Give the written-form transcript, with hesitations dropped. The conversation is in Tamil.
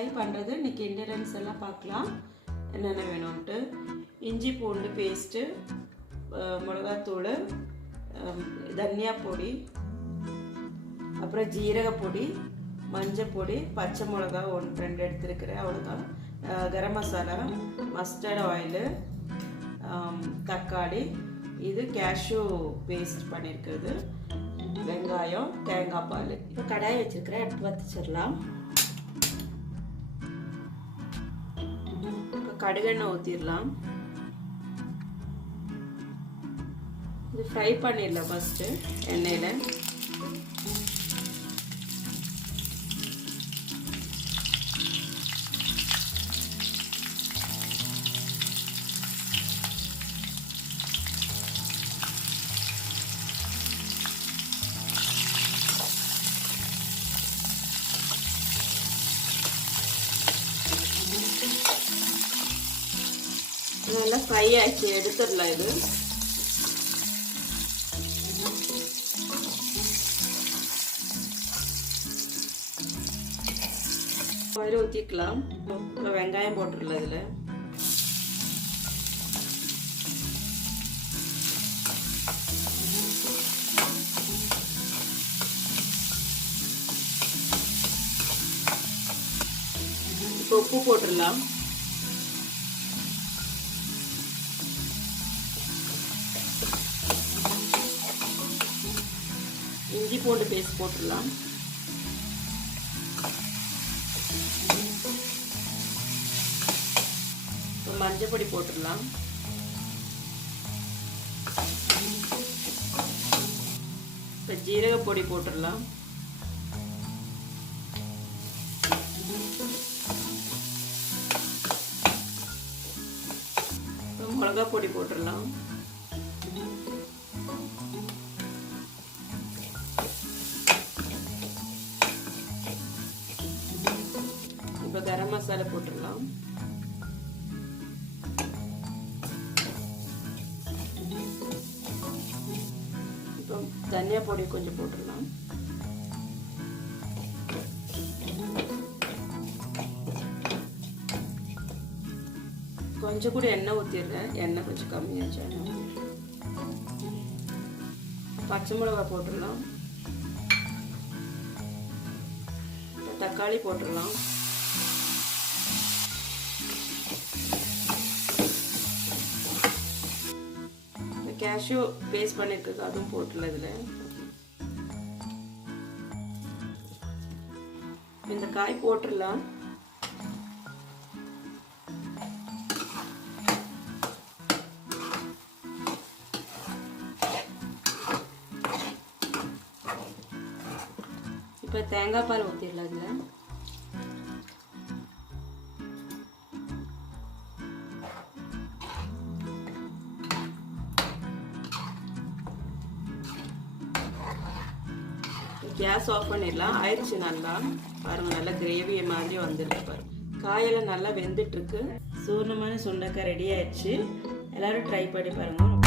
ஃப்ரை பண்ணுறது இன்றைக்கி இன்க்ரீடியன்ட்ஸ் எல்லாம் பார்க்கலாம் என்னென்ன வேணும்ன்ட்டு. இஞ்சி பூண்டு பேஸ்ட்டு, மிளகாத்தூள், தனியா பொடி, அப்புறம் ஜீரகப்பொடி, மஞ்சள் பொடி, பச்சை மிளகா 1-2 எடுத்துருக்கிறேன், அவ்வளோதான். கரம் மசாலா, மஸ்டர்ட் ஆயிலு, தக்காளி, இது கேஷ்யூ பேஸ்ட் பண்ணியிருக்கிறது, வெங்காயம், தேங்காய் பால். இப்போ கடாய் வச்சுருக்கிறேன், அடுப்பு வச்சிடலாம். இப்போ கடுகெண்ணெய் ஊற்றிடலாம். இது ஃப்ரை பண்ணிடலாம் ஃபஸ்ட்டு எண்ணெயில். நல்லா ஃப்ரை ஆச்சு, எடுத்துடலாம். இது ஆயில் ஊற்றிக்கலாம். இப்போ வெங்காயம் போட்டுடலாம். இதில் இப்போ உப்பு போட்டுடலாம். இஞ்சி பூண்டு பேஸ்ட் போட்டுடலாம். இப்போ மஞ்சள் பொடி போட்டுடலாம். இப்போ ஜீரகப்பொடி போட்டுடலாம். இப்போ மிளகா பொடி போட்டுடலாம். இப்போ கரம் மசாலா போட்டுடலாம். இப்போ தனியா பொடி கொஞ்சம் போட்டுடலாம். கொஞ்சம் கூட எண்ணெய் ஊற்றிடுறேன், எண்ணெய் கொஞ்சம் கம்மியாச்சு. பச்சை மிளகா போட்டுடலாம். தக்காளி போட்டுடலாம். கேஷ்யூ பேஸ்ட் பண்ணியிருக்கிறது அதுவும் போட்டுல. இதில் இந்த காய் போட்டுடலாம். இப்போ தேங்காய் பால் ஊற்றிடலாம். இதில் கேஸ் ஆஃப் பண்ணிடலாம். ஆயிடுச்சு. நல்லா பாருங்கள், நல்லா கிரேவி மாதிரி வந்துருக்கு பாருங்கள். காயெல்லாம் நல்லா வெந்துட்டுருக்கு. சூர்ணமான சுண்டைக்காய் ரெடி ஆயிடுச்சு. எல்லோரும் ட்ரை பண்ணி பாருங்கள்.